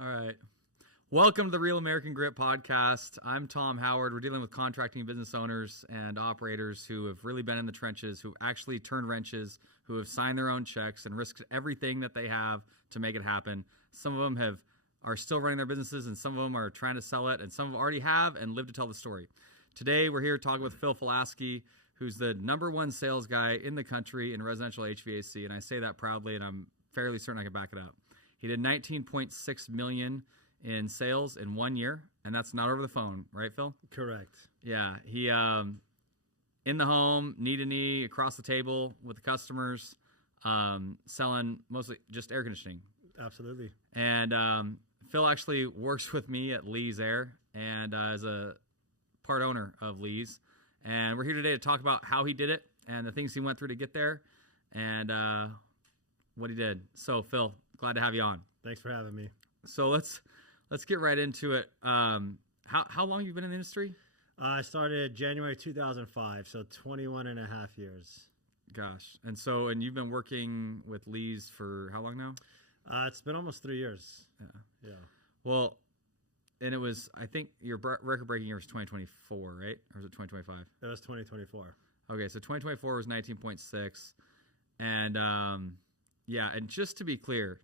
All right. Welcome to the Real American Grit podcast. I'm Tom Howard. We're dealing with contracting business owners and operators who have really been in the trenches, who actually turned wrenches, who have signed their own checks and risked everything that they have to make it happen. Some of them are still running their businesses, and some of them are trying to sell it, and some of them already have and live to tell the story. Today, we're here talking with Phil Filaski, who's the #1 sales guy in the country in residential HVAC, and I say that proudly, and I'm fairly certain I can back it up. He did $19.6 million in sales in 1 year, and that's not over the phone, right, Phil? Correct. Yeah, he in the home, knee to knee, across the table with the customers, selling mostly just air conditioning. Absolutely. And Phil actually works with me at Lee's Air and is a part owner of Lee's. And we're here today to talk about how he did it and the things he went through to get there and what he did. So, Phil, glad to have you on. Thanks for having me. So let's get right into it. How long have you been in the industry? I started January 2005, so 21 and a half years. Gosh. And you've been working with Lee's for how long now? It's been almost 3 years. Yeah. Well, and it was, I think your record-breaking year was 2024, right? Or was it 2025? It was 2024. Okay, so 2024 was 19.6. And, and just to be clear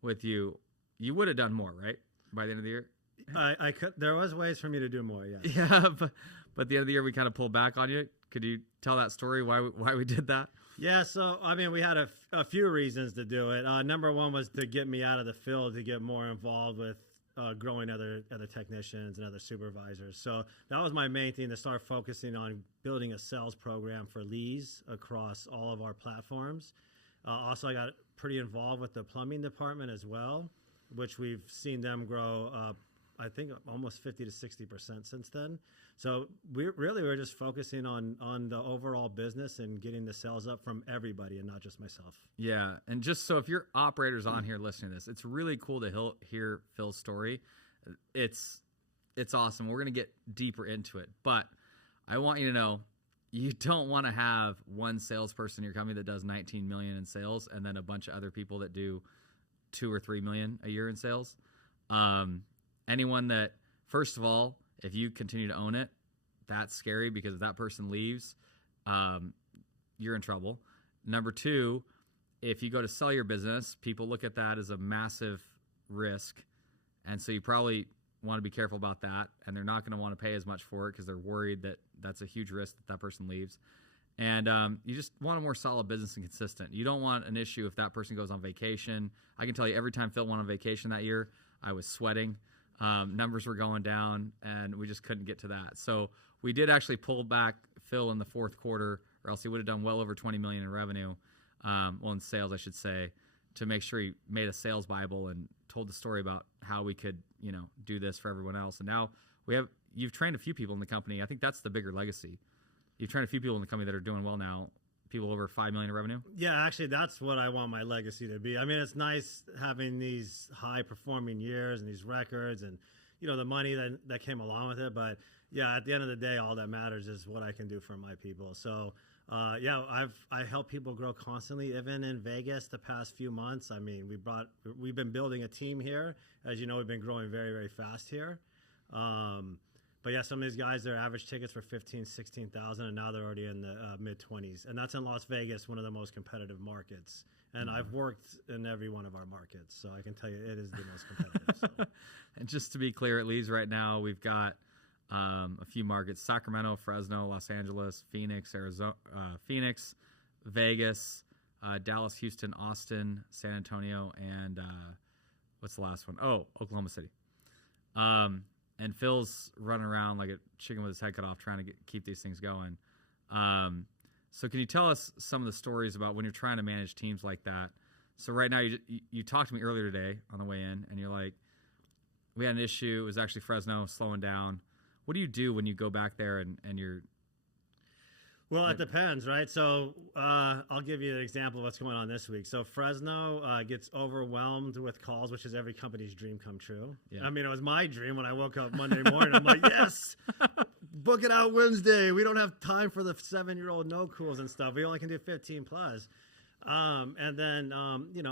with you, you would have done more, right? By the end of the year? I could. There was ways for me to do more, yes. Yeah, but at the end of the year, we kind of pulled back on you. Could you tell that story, why we did that? Yeah, so, I mean, we had a few reasons to do it. Number one was to get me out of the field, to get more involved with growing other technicians and other supervisors. So that was my main thing, to start focusing on building a sales program for Lee's across all of our platforms. Also, I got pretty involved with the plumbing department as well, which we've seen them grow, I think, almost 50 to 60% since then. So we're just focusing on the overall business and getting the sales up from everybody and not just myself. Yeah, and just so if your operator's on here listening to this, it's really cool to hear Phil's story. It's awesome. We're going to get deeper into it, but I want you to know, you don't want to have one salesperson in your company that does 19 million in sales and then a bunch of other people that do 2 or 3 million a year in sales. Anyone that, first of all, if you continue to own it, that's scary, because if that person leaves, you're in trouble. Number 2, if you go to sell your business, people look at that as a massive risk. And so you probably want to be careful about that. And they're not going to want to pay as much for it because they're worried that that's a huge risk that person leaves. And you just want a more solid business and consistent. You don't want an issue if that person goes on vacation. I can tell you, every time Phil went on vacation that year, I was sweating. Numbers were going down, and we just couldn't get to that. So we did actually pull back Phil in the fourth quarter, or else he would have done well over 20 million in revenue, in sales, I should say, to make sure he made a sales Bible and told the story about how we could, do this for everyone else. And now you've trained a few people in the company. I think that's the bigger legacy. You've trained a few people in the company that are doing well now, people over 5 million in revenue. Yeah, actually, that's what I want my legacy to be. I mean, it's nice having these high-performing years and these records and, the money that came along with it. But, yeah, at the end of the day, all that matters is what I can do for my people. So, I help people grow constantly, even in Vegas the past few months. I mean, we've been building a team here. As you know, we've been growing very, very fast here. But yeah, some of these guys, their average tickets were 15, 16,000, and now they're already in the mid-20s. And that's in Las Vegas, one of the most competitive markets. And I've worked in every one of our markets, so I can tell you it is the most competitive. So. And just to be clear, at Lee's right now, we've got a few markets: Sacramento, Fresno, Los Angeles, Phoenix, Arizona, Vegas, Dallas, Houston, Austin, San Antonio, and what's the last one? Oh, Oklahoma City. And Phil's running around like a chicken with his head cut off, trying to keep these things going. So can you tell us some of the stories about when you're trying to manage teams like that? So right now, you talked to me earlier today on the way in, and you're like, we had an issue. It was actually Fresno slowing down. What do you do when you go back there and you're... Well, it depends, right? So I'll give you an example of what's going on this week. So Fresno gets overwhelmed with calls, which is every company's dream come true. Yeah. I mean, it was my dream when I woke up Monday morning. I'm like, yes, book it out Wednesday. We don't have time for the 7-year-old no-cools and stuff. We only can do 15 plus. And then,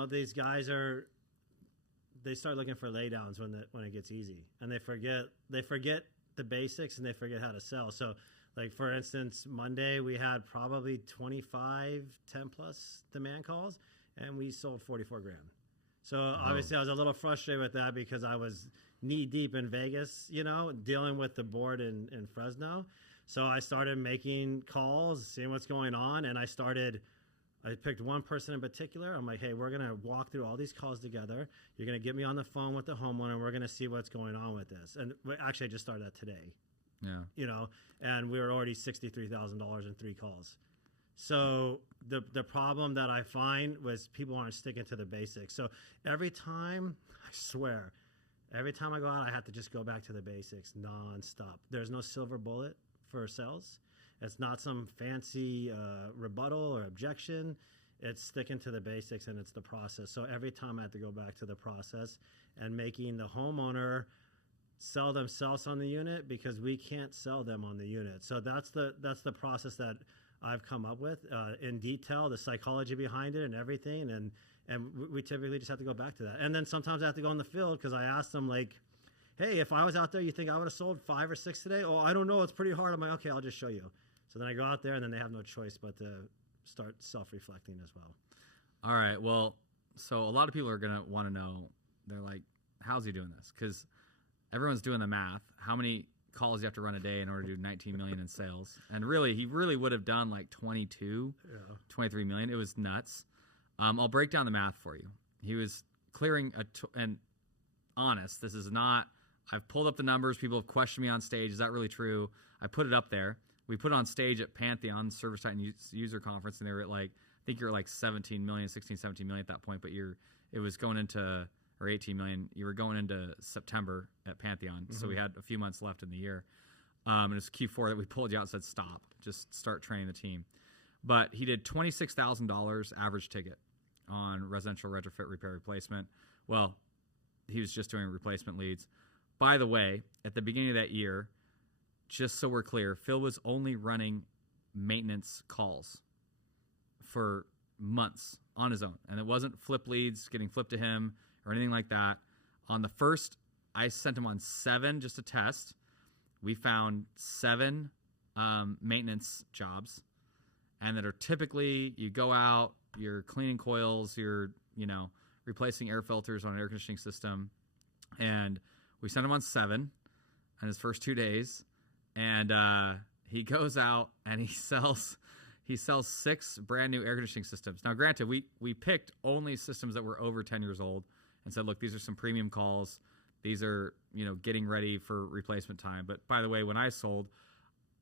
these guys are they start looking for laydowns when it gets easy, and they forget the basics, and they forget how to sell. So, like for instance, Monday we had probably 25 10 plus demand calls, and we sold 44 grand. So obviously I was a little frustrated with that because I was knee deep in Vegas, dealing with the board in Fresno. So I started making calls, seeing what's going on, and I picked one person in particular. I'm like, hey, we're going to walk through all these calls together. You're going to get me on the phone with the homeowner, and we're going to see what's going on with this. And actually I just started that today. Yeah. And we were already $63,000 in 3 calls. So the problem that I find was people aren't sticking to the basics. So every time, I swear, every time I go out, I have to just go back to the basics nonstop. There's no silver bullet for sales. It's not some fancy rebuttal or objection. It's sticking to the basics, and it's the process. So every time I have to go back to the process and making the homeowner sell themselves on the unit because we can't sell them on the unit. So that's the process that I've come up with in detail, the psychology behind it and everything. And we typically just have to go back to that. And then sometimes I have to go in the field because I ask them, like, hey, if I was out there, you think I would have sold 5 or 6 today? Oh, I don't know. It's pretty hard. I'm like, okay, I'll just show you. So then I go out there, and then they have no choice but to start self-reflecting as well. All right. Well, so a lot of people are going to want to know, they're like, how's he doing this? Because everyone's doing the math. How many calls you have to run a day in order to do 19 million in sales? And really, he really would have done like 22, 23 million. It was nuts. I'll break down the math for you. He was clearing and honest, this is not, I've pulled up the numbers. People have questioned me on stage. Is that really true? I put it up there. We put it on stage at Pantheon Service Titan User Conference, and they were at like, I think you're at like 17 million, 16, 17 million at that point, but it was going into, or 18 million. You were going into September at Pantheon. Mm-hmm. So we had a few months left in the year. And it's Q4 that we pulled you out and said, stop, just start training the team. But he did $26,000 average ticket on residential retrofit repair replacement. Well, he was just doing replacement leads. By the way, at the beginning of that year, just so we're clear, Phil was only running maintenance calls for months on his own. And it wasn't flip leads getting flipped to him or anything like that. On the first, I sent him on 7 just to test. We found 7 maintenance jobs, and that are typically, you go out, you're cleaning coils, you're, replacing air filters on an air conditioning system. And we sent him on 7 on his first 2 days. And he goes out and he sells 6 brand new air conditioning systems. Now, granted, we picked only systems that were over 10 years old and said, look, these are some premium calls. These are, getting ready for replacement time. But by the way, when I sold,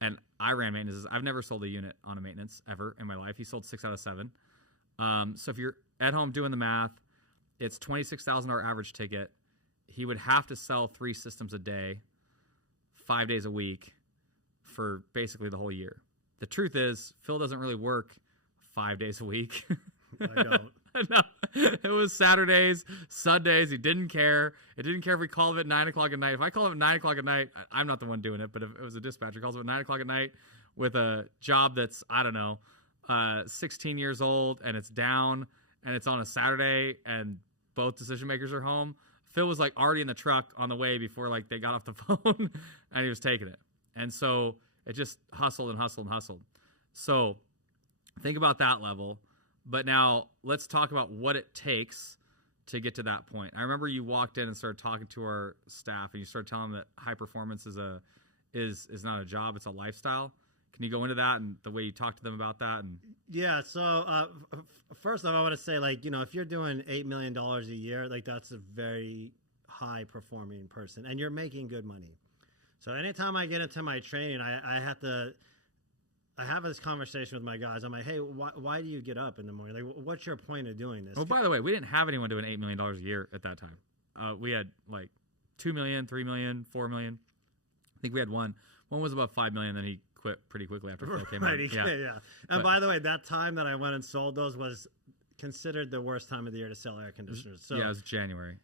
and I ran maintenance, I've never sold a unit on a maintenance ever in my life. He sold 6 out of 7. So if you're at home doing the math, it's $26,000 average ticket. He would have to sell 3 systems a day, 5 days a week for basically the whole year. The truth is, Phil doesn't really work 5 days a week. I don't. No, it was Saturdays, Sundays. He didn't care. It didn't care if we called him at 9 o'clock at night. If I call him at 9 o'clock at night, I'm not the one doing it, but if it was a dispatcher calls him at 9 o'clock at night with a job that's, 16 years old, and it's down, and it's on a Saturday, and both decision makers are home, Phil was like already in the truck on the way before like they got off the phone, and he was taking it. And so it just hustled and hustled and hustled. So think about that level. But now let's talk about what it takes to get to that point. I remember you walked in and started talking to our staff, and you started telling them that high performance is not a job, it's a lifestyle. Can you go into that and the way you talk to them about that? And yeah. So first off, I want to say, if you're doing $8 million a year, that's a very high performing person, and you're making good money. So anytime I get into my training, I have this conversation with my guys. I'm like, hey, why do you get up in the morning? Like, what's your point of doing this? Oh, by the way, we didn't have anyone doing $8 million a year at that time. We had like 2 million, 3 million, 4 million. I think we had one. One was about 5 million, then he quit pretty quickly after Phil came out. Yeah. And by the way, that time that I went and sold those was considered the worst time of the year to sell air conditioners. So yeah, it was January.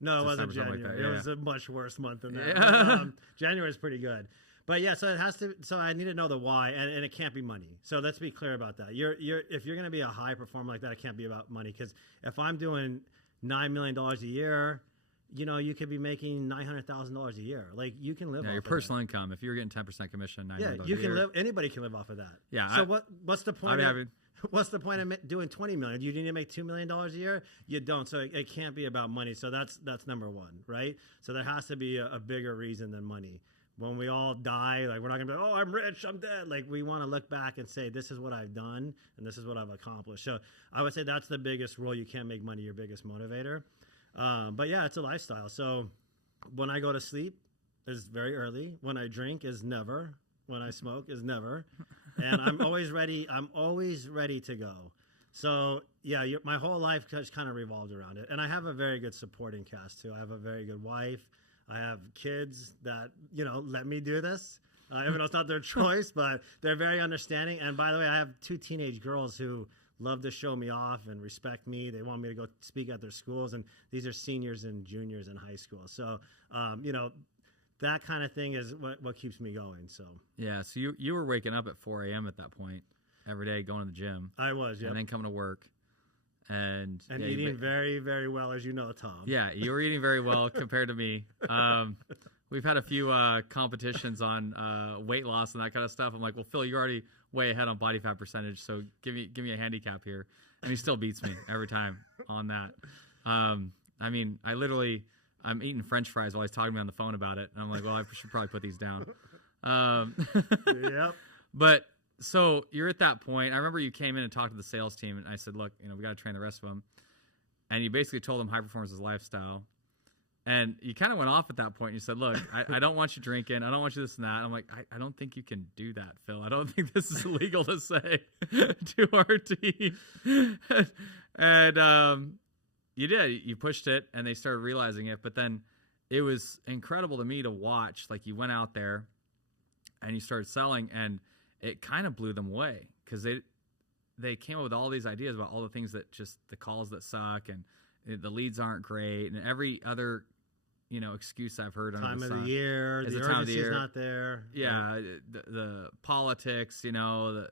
No, it wasn't January. It was a much worse month than that. Yeah. January is pretty good. But yeah, so it has to. So I need to know the why, and it can't be money. So let's be clear about that. If you're going to be a high performer like that, it can't be about money. Because if I'm doing $9 million a year, you know, you could be making $900,000 a year. Like, you can live off your of personal income, if you're getting 10% commission, $900 you a can year. live, anybody can live off of that. Yeah. So what's the point? I'm What's the point of doing $20 million? You need to make $2 million a year? You don't. So it can't be about money. So that's number one, right? So there has to be a bigger reason than money. When we all die, like, we're not gonna be like, oh, I'm rich, I'm dead. Like, we want to look back and say, this is what I've done and this is what I've accomplished. So I would say that's the biggest rule. You can't make money your biggest motivator. But yeah, it's a lifestyle. So when I go to sleep is very early. When I drink is never. When I smoke is never. And I'm always ready. I'm always ready to go. So yeah, my whole life just kind of revolved around it. And I have a very good supporting cast too. I have a very good wife. I have kids that, you know, let me do this. Even though it's not their choice, but they're very understanding. And by the way, I have 2 teenage girls who love to show me off and respect me. They want me to go speak at their schools. And these are seniors and juniors in high school. So, you know, that kind of thing is what keeps me going. So yeah, so you were waking up at 4 a.m. at that point every day, going to the gym. I was, yeah, and then coming to work, and yeah, eating very, very well, as you know, Tom. Yeah, you were eating very well compared to me. We've had a few competitions on weight loss and that kind of stuff. I'm like, well, Phil, you're already way ahead on body fat percentage, so give me a handicap here, and he still beats me every time on that. I mean, I'm eating French fries while he's talking to me on the phone about it. And I'm like, well, I should probably put these down. Yep. But so you're at that point. I remember you came in and talked to the sales team, and I said, look, you know, we got to train the rest of them. And you basically told them high performance is lifestyle. And you kind of went off at that point. And you said, look, I don't want you drinking. I don't want you this and that. And I'm like, I don't think you can do that, Phil. I don't think this is legal to say to our team. And you did. You pushed it, and they started realizing it. But then it was incredible to me to watch. Like, you went out there, and you started selling, and it kind of blew them away because they came up with all these ideas about all the things that just the calls that suck and the leads aren't great and every other, you know, excuse I've heard under the sun. Time of the year, the urgency's not there. Yeah, the politics, you know, the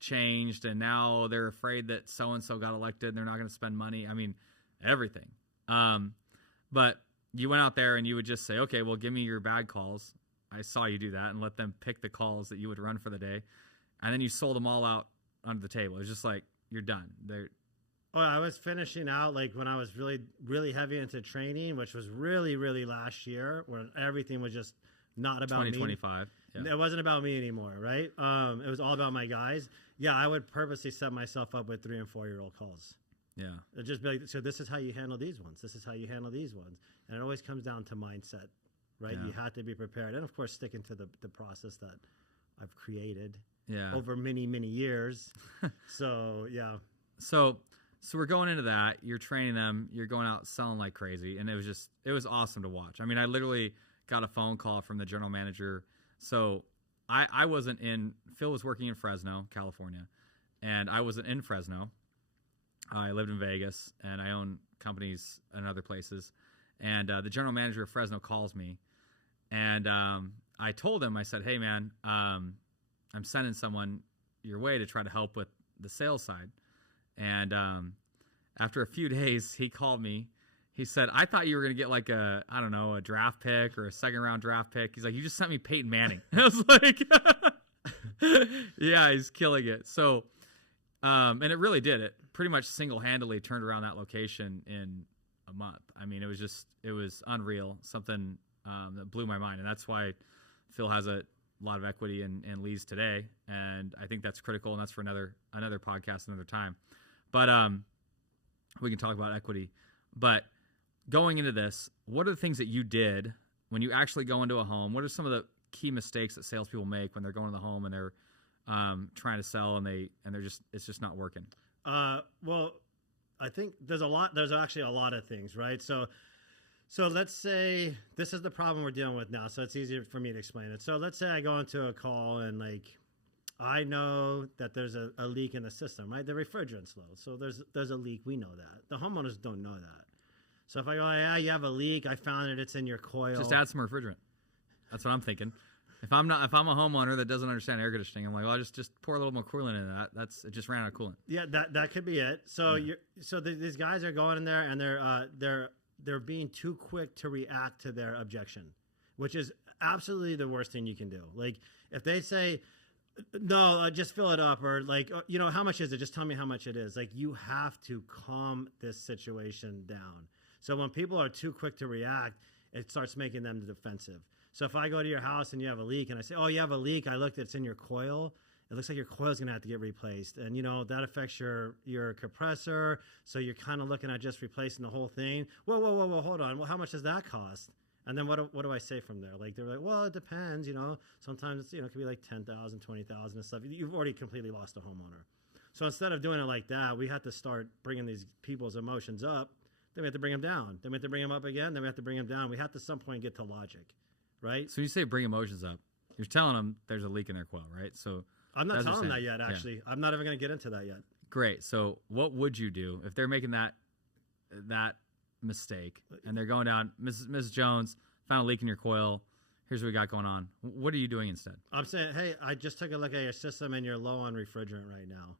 changed, and now they're afraid that so and so got elected and they're not going to spend money. I mean, everything. But you went out there and you would just say, okay, well, give me your bad calls. I saw you do that, and let them pick the calls that you would run for the day. And then you sold them all out under the table. It was just like, you're done. I was finishing out, like, when I was really, really heavy into training, which was really, really last year, when everything was just not about 2025. me. Yeah. It wasn't about me anymore, right? It was all about my guys. Yeah, I would purposely set myself up with 3- and 4-year-old calls. Yeah. It'd just be like, so this is how you handle these ones. This is how you handle these ones. And it always comes down to mindset. Right, yeah. You have to be prepared, and of course, sticking to the process that I've created over many, many years. So yeah. So we're going into that. You're training them. You're going out selling like crazy, and it was awesome to watch. I mean, I literally got a phone call from the general manager. So I wasn't in. Phil was working in Fresno, California, and I wasn't in Fresno. I lived in Vegas, and I own companies in other places. And the general manager of Fresno calls me. And I told him, I said, hey, man, I'm sending someone your way to try to help with the sales side. And after a few days, he called me. He said, I thought you were going to get like a draft pick or a second-round draft pick. He's like, you just sent me Peyton Manning. I was like, yeah, he's killing it. So, and it really did. It pretty much single-handedly turned around that location in a month. I mean, it was unreal, something that blew my mind, and that's why Phil has a lot of equity in Lee's today, and I think that's critical, and that's for another podcast another time. But we can talk about equity. But going into this, what are the things that you did when you actually go into a home? What are some of the key mistakes that salespeople make when they're going to the home and they're trying to sell and it's just not working? Well, I think there's actually a lot of things, right? So let's say this is the problem we're dealing with now, so it's easier for me to explain it. So let's say I go into a call and, like, I know that there's a leak in the system, right? The refrigerant's low, so there's a leak. We know that. The homeowners don't know that. So if I go, yeah, you have a leak, I found it, it's in your coil. Just add some refrigerant. That's what I'm thinking. If I'm a homeowner that doesn't understand air conditioning, I'm like, well, just pour a little more coolant in that. It just ran out of coolant. Yeah, that could be it. So these guys are going in there and they're being too quick to react to their objection, which is absolutely the worst thing you can do. Like if they say, no, just fill it up, or like, how much is it? Just tell me how much it is. Like you have to calm this situation down. So when people are too quick to react, it starts making them defensive. So if I go to your house and you have a leak and I say, oh, you have a leak, I looked, it's in your coil. It looks like your coil is going to have to get replaced. And, that affects your compressor. So you're kind of looking at just replacing the whole thing. Whoa, hold on. Well, how much does that cost? And then what do I say from there? Like, they're like, well, it depends, Sometimes it's, it could be like 10,000, 20,000 and stuff. You've already completely lost a homeowner. So instead of doing it like that, we have to start bringing these people's emotions up. Then we have to bring them down. Then we have to bring them up again. Then we have to bring them down. We have to at some point get to logic, right? So you say bring emotions up. You're telling them there's a leak in their coil, right? So I'm not telling them that yet, actually. Yeah. I'm not even going to get into that yet. Great. So what would you do if they're making that mistake and they're going down, Mrs. Jones, found a leak in your coil. Here's what we got going on. What are you doing instead? I'm saying, hey, I just took a look at your system and you're low on refrigerant right now.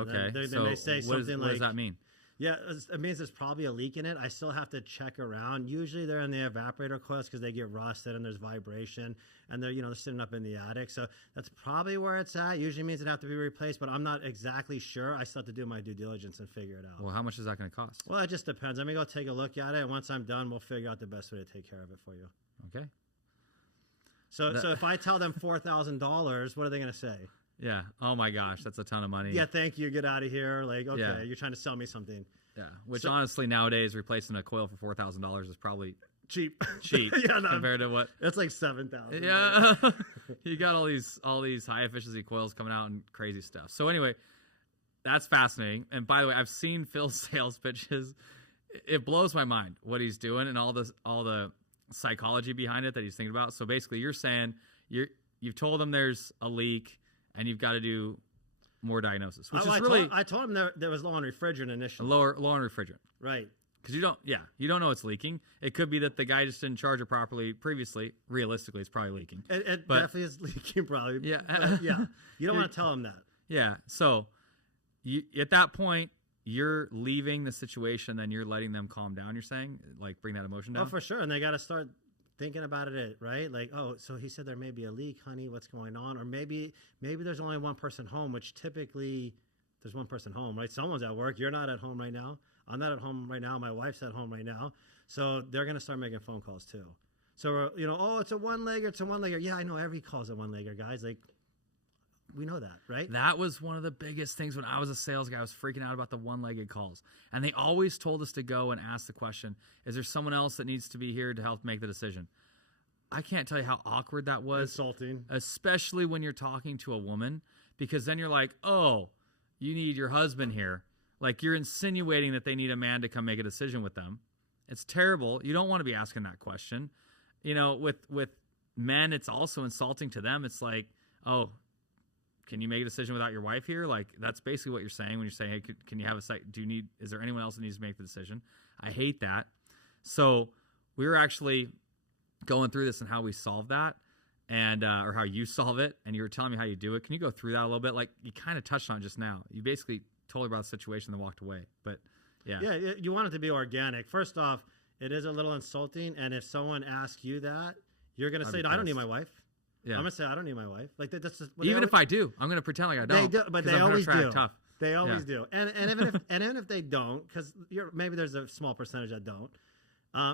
Okay. Then they say something like, what does that mean? Yeah, it means there's probably a leak in it. I still have to check around. Usually they're in the evaporator coils because they get rusted and there's vibration, and they're sitting up in the attic. So that's probably where it's at. Usually means it have to be replaced, but I'm not exactly sure. I still have to do my due diligence and figure it out. Well, how much is that going to cost? Well, it just depends. Let me go take a look at it, and once I'm done, we'll figure out the best way to take care of it for you. Okay. So if I tell them $4,000, what are they going to say? Yeah. Oh my gosh, that's a ton of money. Yeah, thank you. Get out of here. Like, okay, You're trying to sell me something. Yeah. Which honestly, nowadays, replacing a coil for $4,000 is probably cheap. Compared to what? It's like $7,000. Yeah. You got all these high efficiency coils coming out and crazy stuff. So anyway, that's fascinating. And by the way, I've seen Phil's sales pitches. It blows my mind what he's doing and all the psychology behind it that he's thinking about. So basically, you're saying you've told them there's a leak and you've got to do more diagnosis, which is really. I told him there was low on refrigerant initially. Low on refrigerant, right? Because you don't know it's leaking. It could be that the guy just didn't charge it properly previously. Realistically, it's probably leaking. It definitely is leaking, probably. Yeah, yeah. You don't want to tell him that. Yeah. So, at that point, you're leaving the situation, then you're letting them calm down. You're saying, like, bring that emotion down. Oh, for sure. And they got to start thinking about it, right? Like, oh, so he said there may be a leak, honey. What's going on? Or maybe there's only one person home, which typically there's one person home, right? Someone's at work. You're not at home right now. I'm not at home right now. My wife's at home right now. So they're going to start making phone calls too. So, oh, it's a one-legger. It's a one-legger. Yeah, I know every call's a one-legger, guys. Like, we know that, right? That was one of the biggest things when I was a sales guy. I was freaking out about the one-legged calls. And they always told us to go and ask the question, is there someone else that needs to be here to help make the decision? I can't tell you how awkward that was. Insulting. Especially when you're talking to a woman, because then you're like, oh, you need your husband here. Like, you're insinuating that they need a man to come make a decision with them. It's terrible. You don't want to be asking that question. With men, it's also insulting to them. It's like, oh, can you make a decision without your wife here? Like, that's basically what you're saying when you're saying, hey, can you have a site? Is there anyone else that needs to make the decision? I hate that. So we were actually going through this and how we solve that, and or how you solve it, and you were telling me how you do it. Can you go through that a little bit? Like, you kind of touched on it just now. You basically told her about the situation and then walked away. But yeah. Yeah, you want it to be organic. First off, it is a little insulting, and if someone asks you that, you're going to say, no, I don't need my wife. Yeah. I'm going to say, I don't need my wife. Like, that's just, even if I do, I'm going to pretend like I don't. But they always do. Tough. They always do. And even if they don't, because maybe there's a small percentage that don't,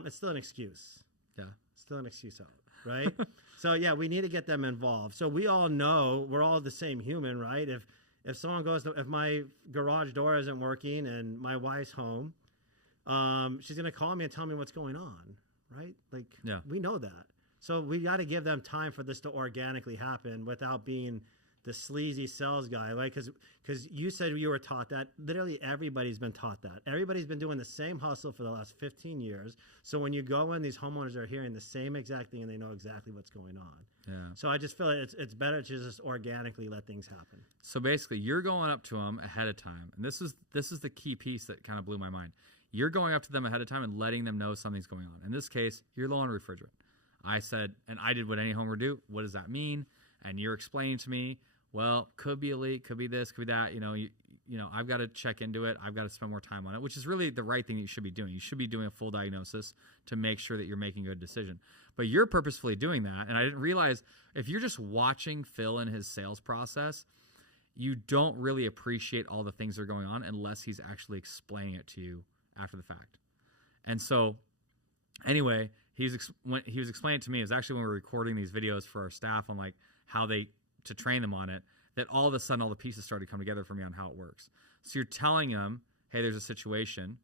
it's still an excuse. Yeah. Still an excuse out, right? So, yeah, we need to get them involved. So we all know we're all the same human, right? If someone if my garage door isn't working and my wife's home, she's going to call me and tell me what's going on, right? Like, we know that. So we got to give them time for this to organically happen without being the sleazy sales guy, right? Because you said you were taught that. Literally everybody's been taught that. Everybody's been doing the same hustle for the last 15 years. So when you go in, these homeowners are hearing the same exact thing and they know exactly what's going on. Yeah. So I just feel like it's better to just organically let things happen. So basically, you're going up to them ahead of time, and this is the key piece that kind of blew my mind. You're going up to them ahead of time and letting them know something's going on. In this case, you're low on refrigerant. I said, and I did what any homeowner do. What does that mean? And you're explaining to me, well, could be a leak, could be this, could be that. I've got to check into it. I've got to spend more time on it, which is really the right thing that you should be doing. You should be doing a full diagnosis to make sure that you're making a good decision. But you're purposefully doing that. And I didn't realize if you're just watching Phil in his sales process, you don't really appreciate all the things that are going on unless he's actually explaining it to you after the fact. And so anyway, when he was explaining it to me, it was actually when we were recording these videos for our staff on like how to train them on it, that all of a sudden all the pieces started to come together for me on how it works. So you're telling them, hey, there's a situation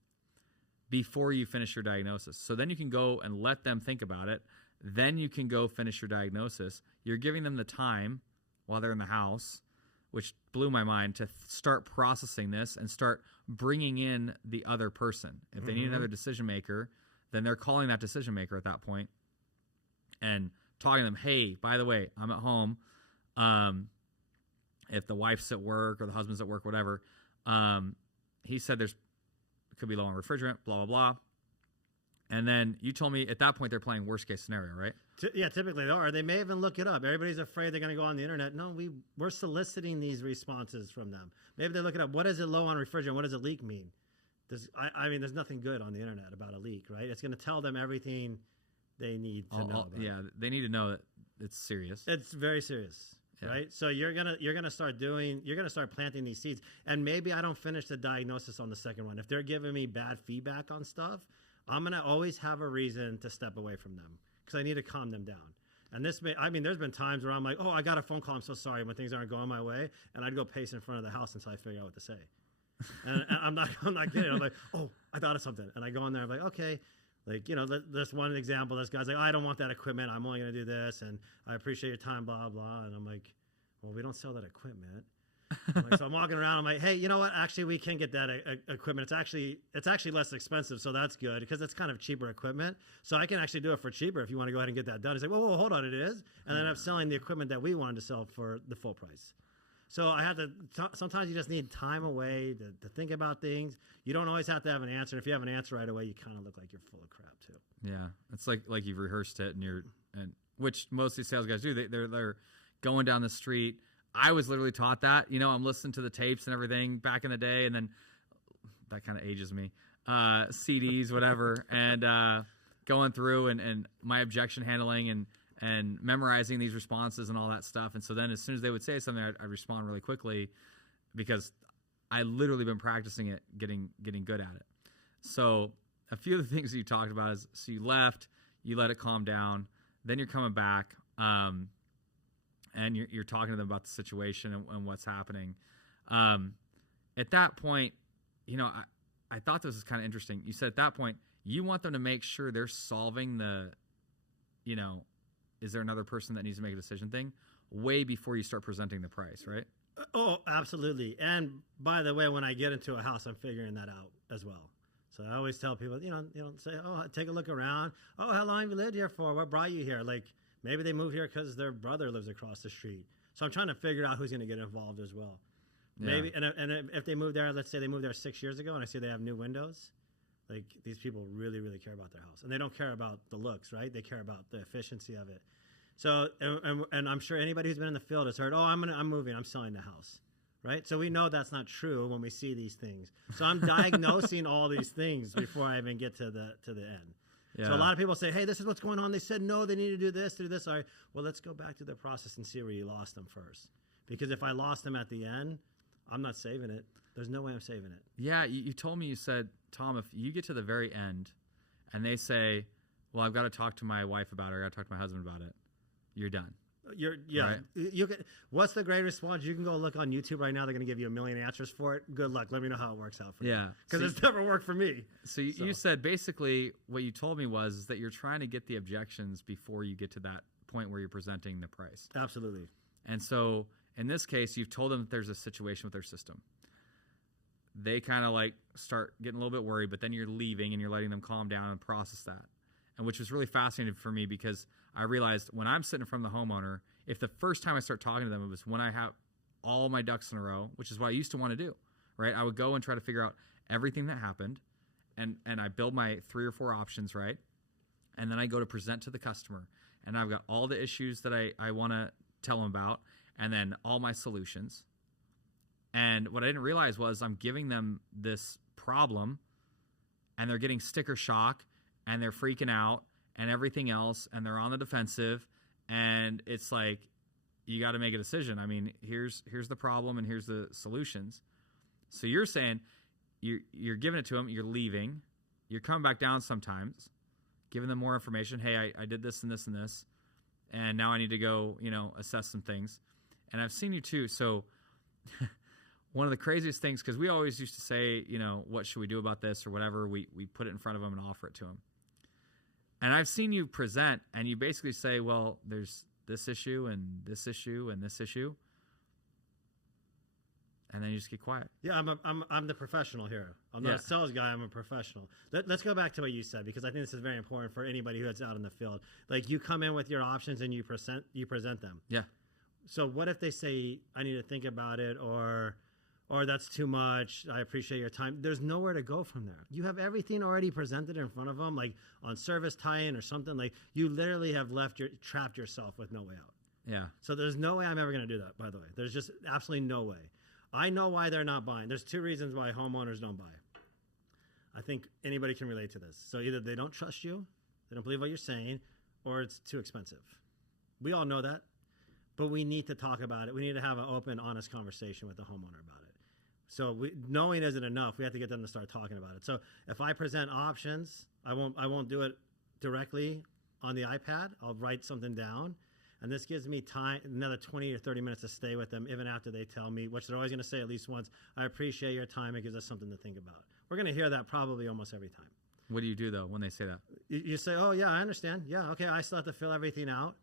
before you finish your diagnosis. So then you can go and let them think about it. Then you can go finish your diagnosis. You're giving them the time while they're in the house, which blew my mind, to start processing this and start bringing in the other person. If they need another decision maker, then they're calling that decision maker at that point and talking to them, hey, by the way, I'm at home. If the wife's at work or the husband's at work, whatever, he said could be low on refrigerant, blah, blah, blah. And then you told me at that point they're playing worst case scenario, right? Yeah, typically they are. They may even look it up. Everybody's afraid they're going to go on the internet. No, we're soliciting these responses from them. Maybe they look it up. What is it low on refrigerant? What does a leak mean? There's nothing good on the internet about a leak, right? It's going to tell them everything they need to know about. Yeah, they need to know that it's serious. It's very serious. Yeah. Right. So you're gonna start planting these seeds, and maybe I don't finish the diagnosis on the second one. If they're giving me bad feedback on stuff, I'm gonna always have a reason to step away from them because I need to calm them down. And there's been times where I'm like, oh, I got a phone call, I'm so sorry, when things aren't going my way, and I'd go pace in front of the house until I figure out what to say. And I'm not kidding. I'm like, oh, I thought of something, and I go in there. I'm like, okay. Like, this one example, this guy's like, oh, I don't want that equipment. I'm only going to do this, and I appreciate your time, blah, blah. And I'm like, well, we don't sell that equipment. So I'm walking around. I'm like, hey, you know what? Actually, we can get that equipment. It's actually less expensive, so that's good because it's kind of cheaper equipment. So I can actually do it for cheaper if you want to go ahead and get that done. He's like, whoa, hold on, it is. And then I'm selling the equipment that we wanted to sell for the full price. So I have to. Sometimes you just need time away to think about things. You don't always have to have an answer. If you have an answer right away, you kind of look like you're full of crap too. Yeah, it's like you've rehearsed it, and which most of these sales guys do. They're going down the street. I was literally taught that. I'm listening to the tapes and everything back in the day, and then that kind of ages me. CDs, whatever, and going through and my objection handling and memorizing these responses and all that stuff. And so then as soon as they would say something, I'd respond really quickly because I literally been practicing it, getting good at it. So a few of the things that you talked about is, so you left, you let it calm down, then you're coming back, and you're talking to them about the situation and what's happening. At that point, I thought this was kind of interesting. You said at that point, you want them to make sure they're solving the, is there another person that needs to make a decision thing way before you start presenting the price, right? Oh, absolutely. And by the way, when I get into a house, I'm figuring that out as well. So I always tell people, say, oh, take a look around. Oh, how long have you lived here for? What brought you here? Like maybe they moved here because their brother lives across the street. So I'm trying to figure out who's going to get involved as well. Yeah. Maybe, and if they moved there, let's say they moved there 6 years ago and I see they have new windows. Like these people really, really care about their house, and they don't care about the looks, right? They care about the efficiency of it. So, and I'm sure anybody who's been in the field has heard, oh, I'm moving, I'm selling the house, right? So we know that's not true when we see these things. So I'm diagnosing all these things before I even get to the end. Yeah. So a lot of people say, hey, this is what's going on. They said, no, they need to do this, do this. All right, well, let's go back to the process and see where you lost them first. Because if I lost them at the end, I'm not saving it. There's no way I'm saving it. Yeah, you told me, you said, Tom, if you get to the very end and they say, well, I've got to talk to my wife about it, or I've got to talk to my husband about it, you're done. Right? You can. What's the great response? You can go look on YouTube right now. They're going to give you a million answers for it. Good luck. Let me know how it works out for you. Yeah. Because it's never worked for me. So you said basically what you told me was that you're trying to get the objections before you get to that point where you're presenting the price. Absolutely. And so in this case, you've told them that there's a situation with their system. They kind of like start getting a little bit worried, but then you're leaving and you're letting them calm down and process that. And which was really fascinating for me because I realized when I'm sitting in front of the homeowner, if the first time I start talking to them, it was when I have all my ducks in a row, which is what I used to want to do, right? I would go and try to figure out everything that happened, and I build my 3 or 4 options, right? And then I go to present to the customer. and I've got all the issues that I want to tell them about, and then all my solutions. And what I didn't realize was I'm giving them this problem, and they're getting sticker shock, and they're freaking out, and everything else, and they're on the defensive, and it's like, you got to make a decision. I mean, here's the problem, and here's the solutions. So you're saying you're giving it to them, you're leaving, you're coming back down sometimes, giving them more information. Hey, I did this and this and this, and now I need to go, assess some things. And I've seen you too. So one of the craziest things, because we always used to say, what should we do about this or whatever, we put it in front of them and offer it to them. And I've seen you present, and you basically say, well, there's this issue and this issue and this issue. And then you just get quiet. Yeah, I'm the professional here. I'm not a sales guy. I'm a professional. Let's go back to what you said, because I think this is very important for anybody who is out in the field. Like, you come in with your options and you present them. Yeah. So what if they say, I need to think about it, or that's too much, I appreciate your time? There's nowhere to go from there. You have everything already presented in front of them, like on service tie-in or something. Like, you literally have trapped yourself with no way out. Yeah. So there's no way I'm ever going to do that, by the way. There's just absolutely no way. I know why they're not buying. There's two reasons why homeowners don't buy. I think anybody can relate to this. So either they don't trust you, they don't believe what you're saying, or it's too expensive. We all know that, but we need to talk about it. We need to have an open, honest conversation with the homeowner about it. So knowing isn't enough. We have to get them to start talking about it. So if I present options, I won't do it directly on the iPad. I'll write something down. And this gives me time, another 20 or 30 minutes to stay with them, even after they tell me, which they're always going to say at least once, I appreciate your time. It gives us something to think about. We're going to hear that probably almost every time. What do you do, though, when they say that? You say, oh, yeah, I understand. Yeah, okay, I still have to fill everything out.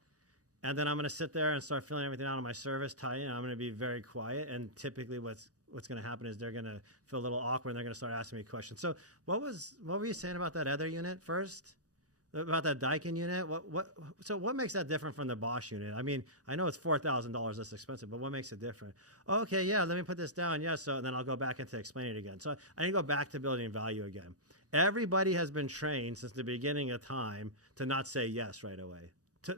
And then I'm going to sit there and start filling everything out on my service tie-in. I'm going to be very quiet. And typically what's going to happen is they're going to feel a little awkward, and they're going to start asking me questions. So what were you saying about that other unit first? About that Daikin unit? So what makes that different from the Bosch unit? I mean, I know it's $4,000 less expensive, but what makes it different? Okay, yeah, let me put this down. Yeah, so then I'll go back into explaining it again. So I need to go back to building value again. Everybody has been trained since the beginning of time to not say yes right away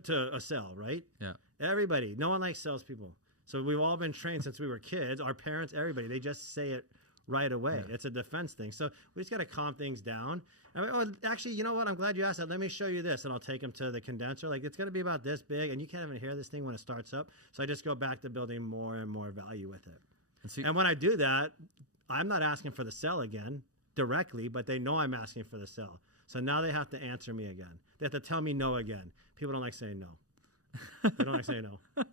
to a sale, right? Yeah. Everybody. No one likes salespeople. So we've all been trained since we were kids. Our parents, everybody, they just say it right away. Yeah. It's a defense thing. So we just got to calm things down. And actually, you know what? I'm glad you asked that. Let me show you this. And I'll take them to the condenser. Like, it's going to be about this big, and you can't even hear this thing when it starts up. So I just go back to building more and more value with it. And when I do that, I'm not asking for the sell again directly, but they know I'm asking for the sell. So now they have to answer me again. They have to tell me no again. People don't like saying no. They don't like saying no.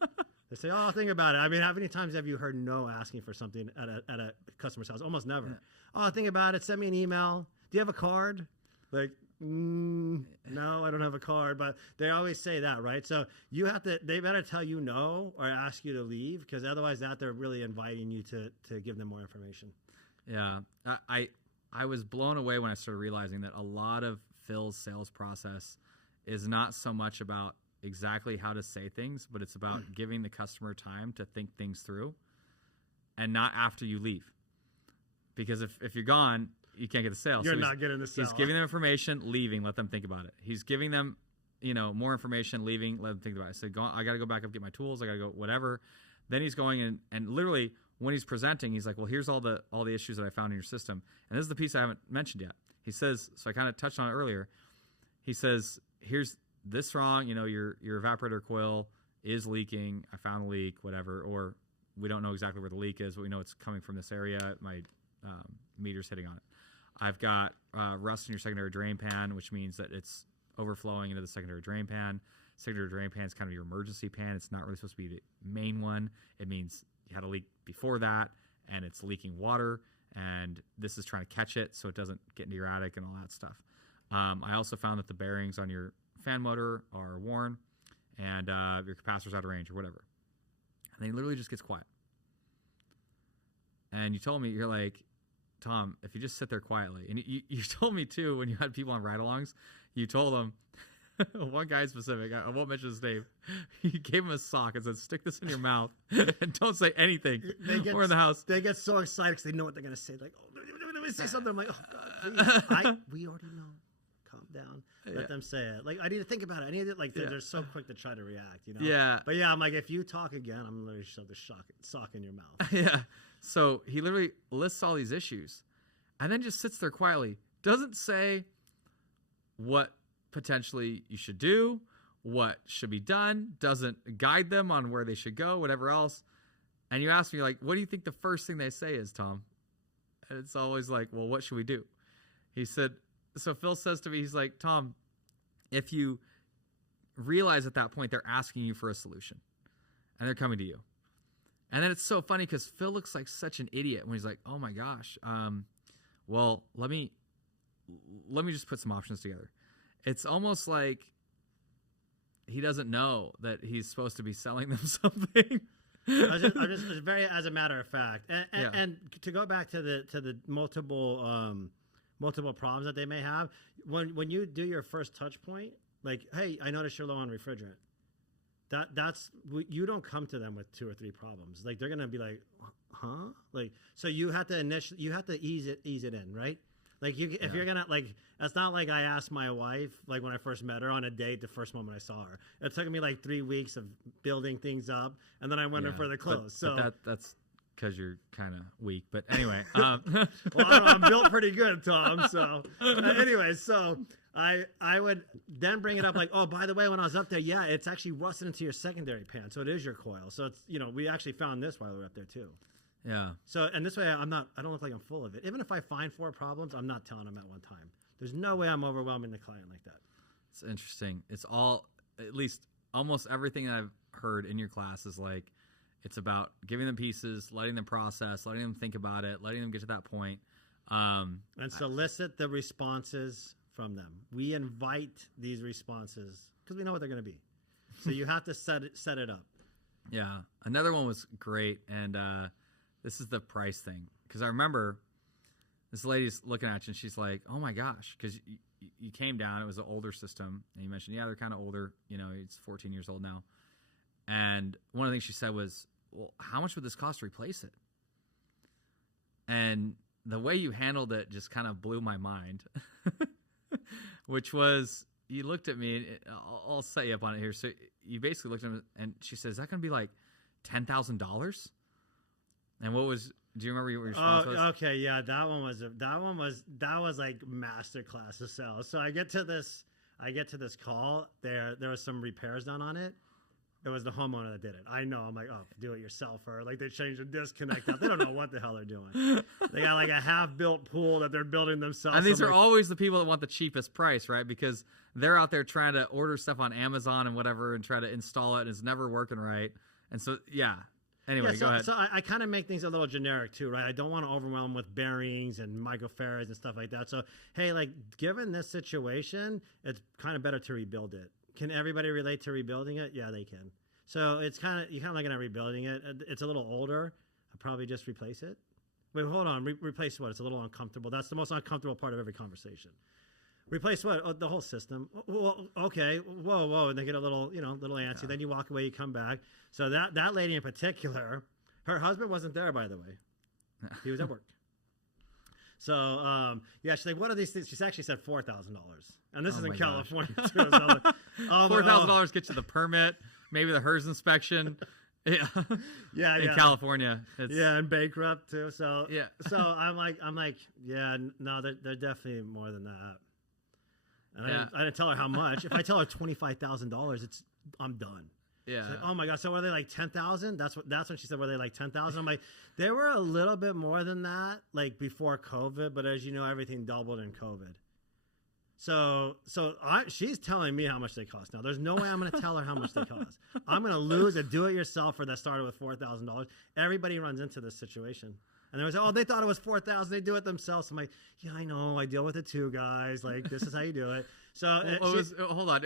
They say, oh, think about it. I mean, how many times have you heard no asking for something at a customer's house? Almost never. Yeah. Oh, think about it. Send me an email. Do you have a card? Like, no, I don't have a card. But they always say that, right? So they better tell you no or ask you to leave, because otherwise they're really inviting you to give them more information. Yeah. I was blown away when I started realizing that a lot of Phil's sales process is not so much about exactly how to say things, but it's about giving the customer time to think things through, and not after you leave. Because if you're gone, you can't get the sale. You're not getting the sale. He's giving them information, leaving, let them think about it. He's giving them, more information, leaving, let them think about it. So I got to go back up, get my tools. I got to go whatever. Then he's going and literally when he's presenting, he's like, well, here's all the issues that I found in your system. And this is the piece I haven't mentioned yet. He says, so I kind of touched on it earlier. He says, here's this wrong, your evaporator coil is leaking. I found a leak, whatever, or we don't know exactly where the leak is, but we know it's coming from this area. My meter's hitting on it. I've got rust in your secondary drain pan, which means that it's overflowing into the secondary drain pan. Secondary drain pan is kind of your emergency pan. It's not really supposed to be the main one. It means you had a leak before that, and it's leaking water, and this is trying to catch it so it doesn't get into your attic and all that stuff. I also found that the bearings on your fan motor are worn, and your capacitor's out of range or whatever. And then he literally just gets quiet. And you told me, you're like, Tom, if you just sit there quietly, and you told me too when you had people on ride-alongs, you told them, one guy specific, I won't mention his name, he gave him a sock and said, stick this in your mouth and don't say anything. We're in the house. They get so excited because they know what they're going to say. Like, oh, let me say something. I'm like, oh, God, we already know. Come. down. Let them say it. Like, I need to think about it. I need to, like, they're so quick to try to react, you know? Yeah. But yeah, I'm like, if you talk again, I'm literally shove the sock in your mouth. Yeah. So he literally lists all these issues and then just sits there quietly. Doesn't say what potentially you should do, what should be done, doesn't guide them on where they should go, whatever else. And you ask me, like, what do you think the first thing they say is, Tom? And it's always like, well, what should we do? He said, so Phil says to me, he's like, Tom, if you realize at that point they're asking you for a solution and they're coming to you. And then it's so funny because Phil looks like such an idiot when he's like, oh my gosh, well, let me just put some options together. It's almost like he doesn't know that he's supposed to be selling them something. I'm just very, as a matter of fact, and to go back to the multiple problems that they may have, when you do your first touch point, like, hey, I noticed you're low on refrigerant. That's you don't come to them with 2 or 3 problems. Like, they're gonna be like, huh? Like, so you have to ease it in, right? Like, if you're gonna, like, it's not like I asked my wife, like, when I first met her on a date, the first moment I saw her. It took me like 3 weeks of building things up, and then I went in for the clothes. But that's because you're kind of weak. But anyway, well, I'm built pretty good, Tom. So anyway, so I would then bring it up like, oh, by the way, when I was up there, yeah, it's actually rusted into your secondary pan, so it is your coil. So it's, we actually found this while we were up there too. Yeah. So, and this way I don't look like I'm full of it. Even if I find 4 problems, I'm not telling them at one time. There's no way I'm overwhelming the client like that. It's interesting. It's all, at least almost everything that I've heard in your class is like, it's about giving them pieces, letting them process, letting them think about it, letting them get to that point. And solicit the responses from them. We invite these responses because we know what they're going to be. So you have to set it up. Yeah. Another one was great. And, this is the price thing. Because I remember this lady's looking at you and she's like, oh my gosh, because you came down, it was an older system. And you mentioned, yeah, they're kind of older. It's 14 years old now. And one of the things she said was, well, how much would this cost to replace it? And the way you handled it just kind of blew my mind, which was, you looked at me, and I'll set you up on it here. So you basically looked at me and she said, is that going to be like $10,000? And do you remember what your response was? Okay, yeah, that was like masterclass to sell. So I get to this call. There was some repairs done on it. It was the homeowner that did it. I know. I'm like, oh, do it yourselfer. Like, they changed the disconnect up. They don't know what the hell they're doing. They got like a half-built pool that they're building themselves. And these are always the people that want the cheapest price, right? Because they're out there trying to order stuff on Amazon and whatever and try to install it, and it's never working right. And so, yeah. Anyway, go ahead. So I kind of make things a little generic too, right? I don't want to overwhelm with bearings and microfarads and stuff like that. So, hey, like, given this situation, it's kind of better to rebuild it. Can everybody relate to rebuilding it? Yeah, they can. So you're kind of looking at rebuilding it. It's a little older. I'll probably just replace it. Wait, hold on. Replace what? It's a little uncomfortable. That's the most uncomfortable part of every conversation. Replace what? Oh, the whole system. Well, okay. Whoa. And they get a little antsy. Yeah. Then you walk away, you come back. So that lady in particular, her husband wasn't there, by the way. He was at work. So, yeah, she's like, what are these things? She's actually said $4,000. And this is in California, too. So like, $4,000 gets you the permit, maybe the HERS inspection. Yeah. In California. And bankrupt, too. So, yeah. So I'm like, yeah, no, they're definitely more than that. And I didn't tell her how much. If I tell her $25,000, I'm done. Yeah. Like, oh my God. So were they like 10,000? That's when she said, were they like 10,000? I'm like, they were a little bit more than that, like before COVID. But as you know, everything doubled in COVID. So she's telling me how much they cost. Now, there's no way I'm going to tell her how much they cost. I'm going to lose a do-it-yourselfer that started with $4,000. Everybody runs into this situation. And they was, oh, they thought it was $4,000. They do it themselves. I'm like, yeah, I know. I deal with it too, guys. Like, this is how you do it. So hold on.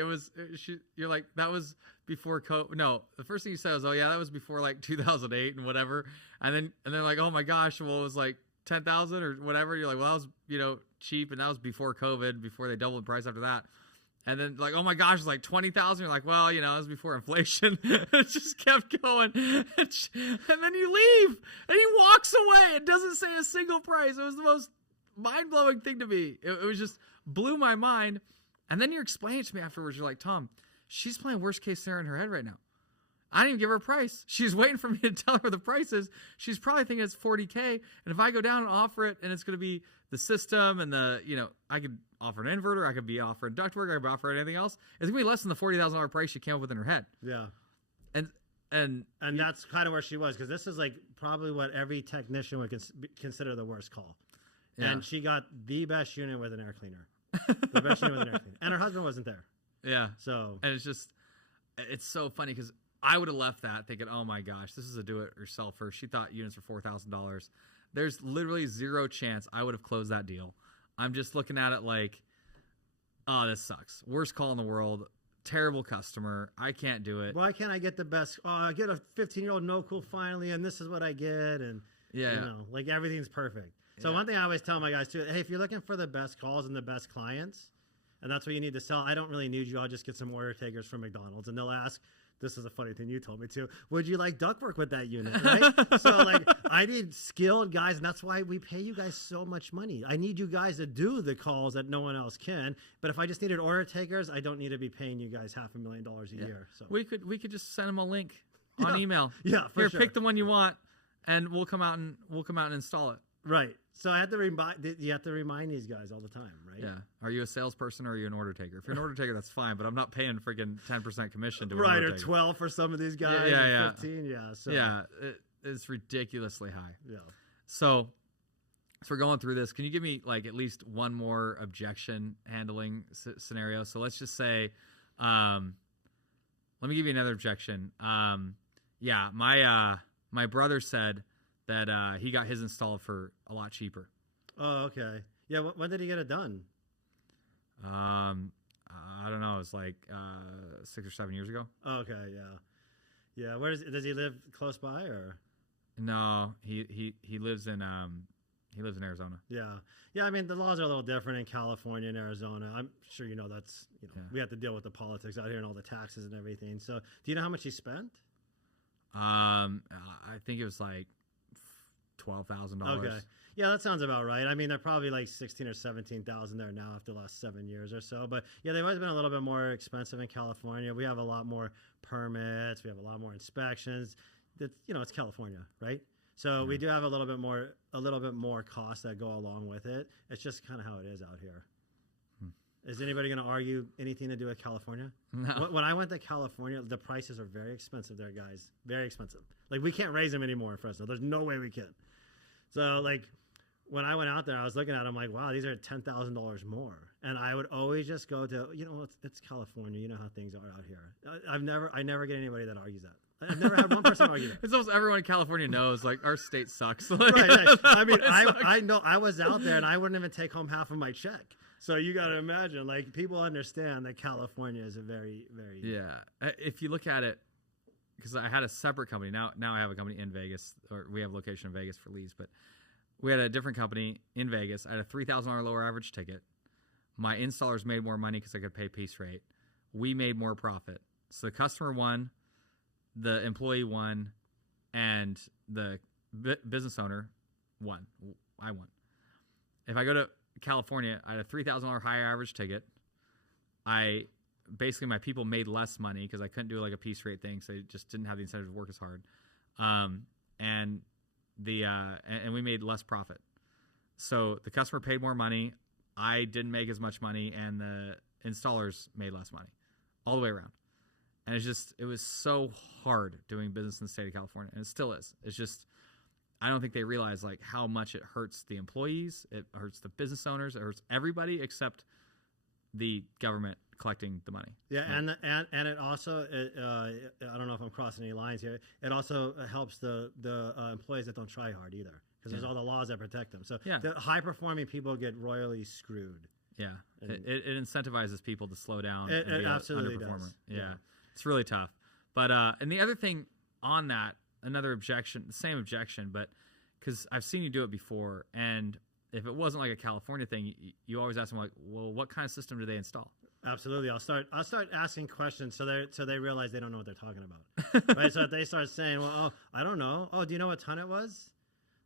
You're like, that was before COVID. No, the first thing you said was, oh yeah, that was before like 2008 and whatever. And then like, oh my gosh, well, it was like 10,000 or whatever. You're like, well, that was cheap, and that was before COVID, before they doubled the price after that. And then like, oh my gosh, it's like 20,000. You're like, well, that was before inflation. It just kept going. And then you leave and he walks away. It doesn't say a single price. It was the most mind-blowing thing to me. It was just blew my mind. And then you're explaining it to me afterwards. You're like, Tom, she's playing worst case scenario in her head right now. I didn't even give her a price. She's waiting for me to tell her the price is. She's probably thinking it's $40K. And if I go down and offer it, and it's going to be the system and I could offer an inverter. I could be offering ductwork. I could offer anything else. It's going to be less than the $40,000 price she came up with in her head. Yeah. And that's kind of where she was, because this is like probably what every technician would consider the worst call. Yeah. And she got the best unit with an air cleaner. The best unit with an air cleaner. And her husband wasn't there. Yeah. So. And it's so funny because I would have left that thinking, oh my gosh, this is a do-it-yourselfer. She thought units were $4,000. There's literally zero chance I would have closed that deal. I'm just looking at it like, oh, this sucks. Worst call in the world. Terrible customer. I can't do it. Why can't I get the best? Oh, I get a 15-year-old no cool finally, and this is what I get. And, like everything's perfect. So one thing I always tell my guys too, hey, if you're looking for the best calls and the best clients, and that's what you need to sell, I don't really need you. I'll just get some order takers from McDonald's, and they'll ask, this is a funny thing you told me too, would you like ductwork with that unit, right? So like I need skilled guys, and that's why we pay you guys so much money. I need you guys to do the calls that no one else can. But if I just needed order takers, I don't need to be paying you guys $500,000 a year. So we could just send them a link on email. Yeah, for sure. Pick the one you want, and we'll come out and install it. Right. So I have to remind these guys all the time, right? Yeah. Are you a salesperson or are you an order taker? If you're an order taker, that's fine, but I'm not paying freaking 10% commission to an right, order or taker. 12 for some of these guys. Yeah. 15. Yeah. So. Yeah. It's ridiculously high. Yeah. So we're going through this. Can you give me like at least one more objection handling scenario? So let's just say, let me give you another objection. My brother said that he got his installed for a lot cheaper. Oh, okay. Yeah, when did he get it done? I don't know. It was like 6 or 7 years ago. Oh, okay, yeah. Yeah, does he live close by or? No, he lives in Arizona. Yeah. Yeah, I mean, the laws are a little different in California and Arizona. I'm sure we have to deal with the politics out here and all the taxes and everything. So, do you know how much he spent? I think it was like $12,000. Okay. Yeah, that sounds about right. I mean, they're probably like 16 or 17,000 there now after the last 7 years or so. But yeah, they've always been a little bit more expensive in California. We have a lot more permits. We have a lot more inspections. It's California, right? So we do have a little bit more costs that go along with it. It's just kind of how it is out here. Is anybody going to argue anything to do with California? No. When I went to California, the prices are very expensive there, guys. Very expensive. Like, we can't raise them anymore in Fresno. There's no way we can. So, like, when I went out there, I was looking at them like, wow, these are $10,000 more. And I would always just go to, it's California. You know how things are out here. I never get anybody that argues that. I've never had one person argue that. It's almost everyone in California knows, like, our state sucks. Right. I mean, I know I was out there and I wouldn't even take home half of my check. So you got to imagine, like, people understand that California is a very, very... Yeah. If you look at it, because I had a separate company. Now I have a company in Vegas, or we have a location in Vegas for leads, but we had a different company in Vegas. I had a $3,000 lower average ticket. My installers made more money because I could pay piece rate. We made more profit. So the customer won, the employee won, and the business owner won. I won. If I go to California, I had a $3,000 higher average ticket. Basically my people made less money because I couldn't do like a piece rate thing, so they just didn't have the incentive to work as hard. And we made less profit. So the customer paid more money. I didn't make as much money, and the installers made less money, all the way around. And it was so hard doing business in the state of California, and it still is. It's just, I don't think they realize like how much it hurts the employees, it hurts the business owners, it hurts everybody except the government collecting the money. Yeah, right. and it also, I don't know if I'm crossing any lines here, it also helps the employees that don't try hard either, because there's all the laws that protect them. So the high-performing people get royally screwed. Yeah, it incentivizes people to slow down and be absolutely an underperformer. Does. Yeah, it's really tough. But and the other thing on that, another objection, the same objection, but because I've seen you do it before, and if it wasn't like a California thing, you always ask them like, well, what kind of system do they install? Absolutely. I'll start asking questions so they realize they don't know what they're talking about. Right? So if they start saying, well, I don't know. Oh, do you know what ton it was?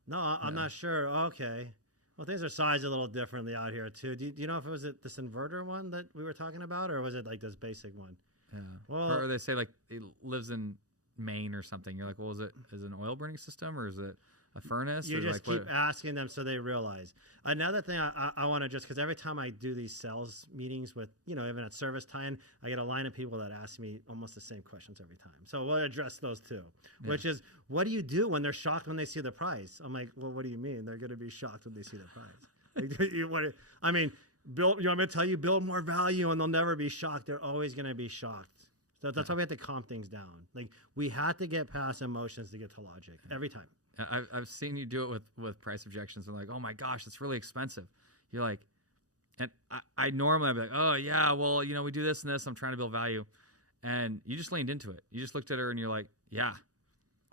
No, I'm not sure. Okay. Well, things are sized a little differently out here too. Do you know if it was this inverter one that we were talking about, or was it like this basic one? Yeah. Well, or they say like it lives in Maine or something. You're like, well, is it an oil burning system or is it a furnace? You or just like, keep asking them so they realize. Another thing I want to just, because every time I do these sales meetings with, even at service time, I get a line of people that ask me almost the same questions every time. So we'll address those too, which is, what do you do when they're shocked when they see the price? I'm like, well, what do you mean? They're going to be shocked when they see the price. Like, you want me to tell you, build more value and they'll never be shocked. They're always going to be shocked. So that's why we have to calm things down. Like, we have to get past emotions to get to logic every time. I've seen you do it with price objections. I'm like, oh my gosh, it's really expensive. You're like, and I normally I'd be like, oh yeah, well, we do this and this. I'm trying to build value. And you just leaned into it. You just looked at her and you're like, yeah.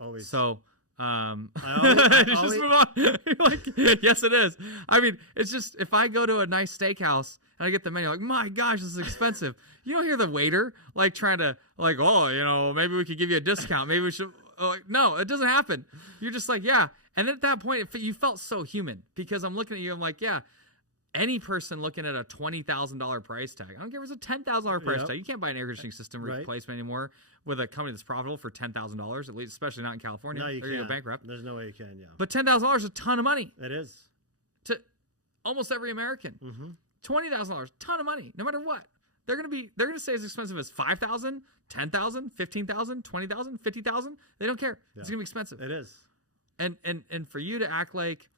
Always. So, I just move on. You're like, yes, it is. I mean, it's just, if I go to a nice steakhouse and I get the menu, like, my gosh, this is expensive. You don't hear the waiter like trying to like, oh, maybe we could give you a discount. Maybe we should. Oh, no, it doesn't happen. You're just like, yeah. And at that point, you felt so human because I'm looking at you. I'm like, yeah, any person looking at a $20,000 price tag, I don't care if it's a $10,000 price tag. You can't buy an air conditioning system replacement anymore with a company that's profitable for $10,000, at least, especially not in California. No, you can't. You're going to go bankrupt. There's no way you can, yeah. But $10,000 is a ton of money. It is. To almost every American. Mm-hmm. $20,000, ton of money, no matter what. They're gonna say as expensive as $5,000, $10,000, $15,000, $20,000, $50,000. They don't care. Yeah. It's gonna be expensive. It is. And for you to act like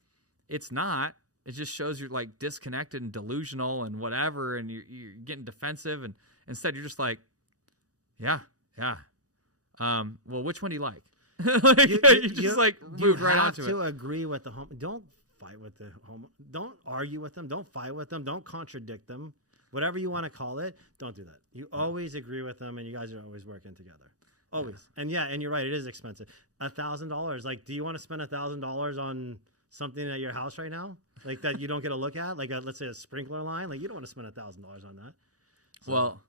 it's not, it just shows you're like disconnected and delusional and whatever, and you're getting defensive. And instead you're just like, yeah. Well, which one do you like? You just like move right onto it. You have to agree with the home. Don't fight with the home. Don't argue with them. Don't fight with them. Don't contradict them. Whatever you want to call it, don't do that. You always agree with them, and you guys are always working together. Always. Yeah. And you're right, it is expensive. $1,000. Like, do you want to spend $1,000 on something at your house right now? Like, that you don't get a look at? Like, let's say a sprinkler line? Like, you don't want to spend $1,000 on that. So, well,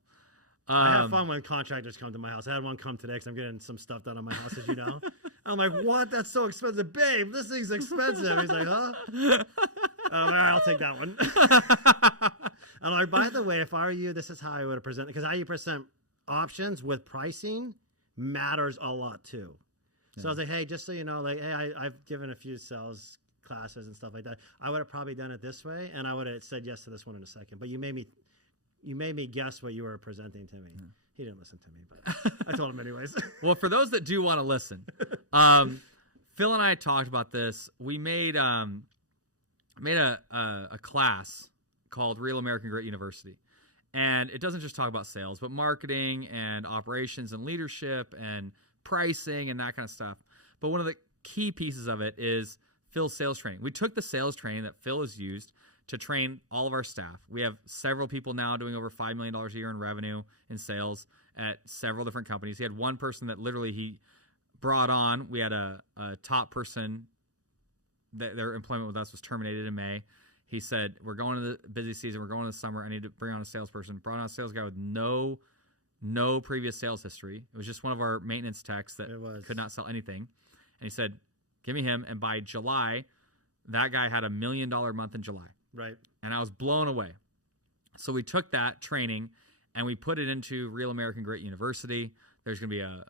I have fun when contractors come to my house. I had one come today because I'm getting some stuff done on my house, as you know. I'm like, what? That's so expensive. Babe, this thing's expensive. He's like, huh? I'll take that one. I'm like, by the way, if I were you, this is how I would have presented. Because how you present options with pricing matters a lot too. Yeah. So I was like, hey, just so you know, like, hey, I've given a few sales classes and stuff like that. I would have probably done it this way, and I would have said yes to this one in a second. But you made me guess what you were presenting to me. Yeah. He didn't listen to me, but I told him anyways. Well, for those that do want to listen, Phil and I talked about this. We made a class called Real American Grit University. And it doesn't just talk about sales, but marketing and operations and leadership and pricing and that kind of stuff. But one of the key pieces of it is Phil's sales training. We took the sales training that Phil has used to train all of our staff. We have several people now doing over $5 million a year in revenue in sales at several different companies. He had one person that literally he brought on. We had a top person that their employment with us was terminated in May. He said, we're going to the busy season. We're going to the summer. I need to bring on a salesperson. Brought on a sales guy with no previous sales history. It was just one of our maintenance techs that could not sell anything. And he said, give me him. And by July, that guy had $1 million month in July. Right. And I was blown away. So we took that training and we put it into Real American Grit University. There's going to be a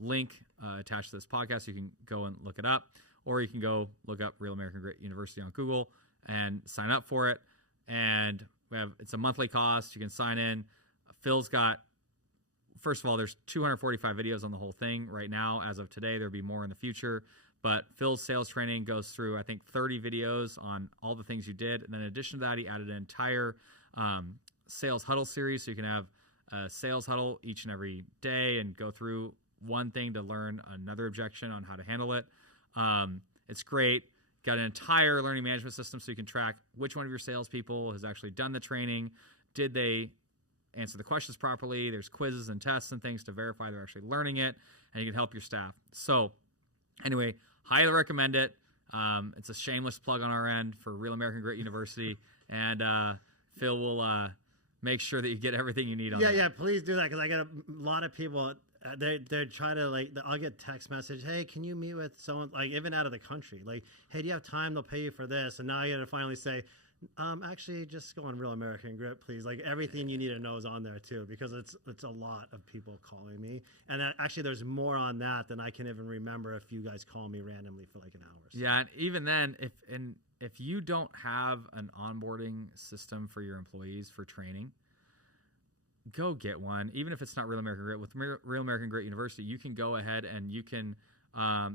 link attached to this podcast. You can go and look it up. Or you can go look up Real American Grit University on Google and sign up for it. And it's a monthly cost. You can sign in. Phil's got, first of all, there's 245 videos on the whole thing right now. As of today, there'll be more in the future. But Phil's sales training goes through, I think, 30 videos on all the things you did. And then in addition to that, he added an entire sales huddle series. So you can have a sales huddle each and every day and go through one thing to learn another objection on how to handle it. It's great. Got an entire learning management system so you can track which one of your salespeople has actually done the training. Did they answer the questions properly? There's quizzes and tests and things to verify they're actually learning it, and you can help your staff. So anyway, highly recommend it. It's a shameless plug on our end for Real American Grit University, and Phil will make sure that you get everything you need on that. Yeah, please do that because I got a lot of people They're trying to like. I'll get text message. Hey, can you meet with someone like even out of the country? Like, hey, do you have time? They'll pay you for this. And now I got to finally say, actually, just go on Real American Grit, please. Like everything you need to know is on there too, because it's a lot of people calling me. And actually, there's more on that than I can even remember if you guys call me randomly for like an hour. So. Yeah, and even then, if you don't have an onboarding system for your employees for training, go get one. Even if it's not Real American Grit, with Real American Grit University, you can go ahead and you can,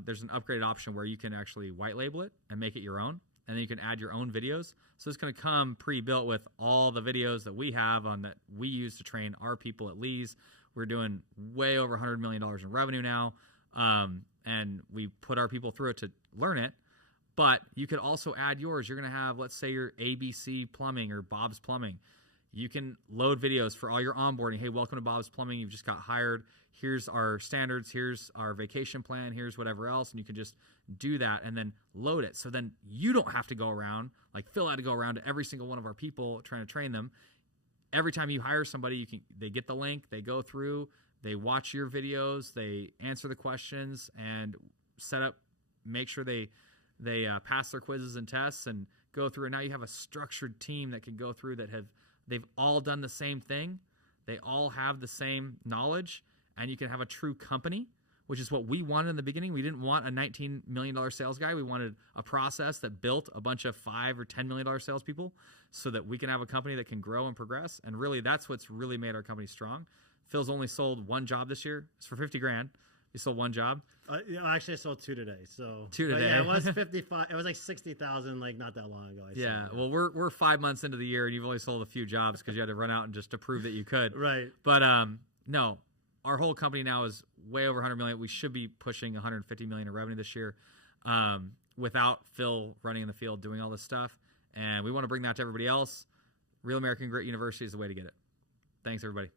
there's an upgraded option where you can actually white label it and make it your own. And then you can add your own videos. So it's going to come pre-built with all the videos that we have on that we use to train our people at Lee's. We're doing way over $100 million in revenue now. And we put our people through it to learn it. But you could also add yours. You're going to have, let's say, your ABC Plumbing or Bob's Plumbing. You can load videos for all your onboarding. Hey, welcome to Bob's Plumbing. You've just got hired. Here's our standards. Here's our vacation plan. Here's whatever else. And you can just do that and then load it. So then you don't have to go around, like Phil had to go around to every single one of our people trying to train them. Every time you hire somebody, they get the link, they go through, they watch your videos, they answer the questions and set up, make sure they pass their quizzes and tests and go through. And now you have a structured team that can go through they've all done the same thing. They all have the same knowledge, and you can have a true company, which is what we wanted in the beginning. We didn't want a $19 million sales guy. We wanted a process that built a bunch of $5 or $10 million salespeople so that we can have a company that can grow and progress. And really, that's what's really made our company strong. Phil's only sold one job this year. It's for $50,000. He sold one job. Actually, I sold two today. So two today. Yeah, it was 55. It was like 60,000, like not that long ago. Well, we're 5 months into the year, and you've only sold a few jobs because you had to run out and just to prove that you could. Right. But no, our whole company now is way over 100 million. We should be pushing 150 million in revenue this year, without Phil running in the field doing all this stuff. And we want to bring that to everybody else. Real American Grit University is the way to get it. Thanks, everybody.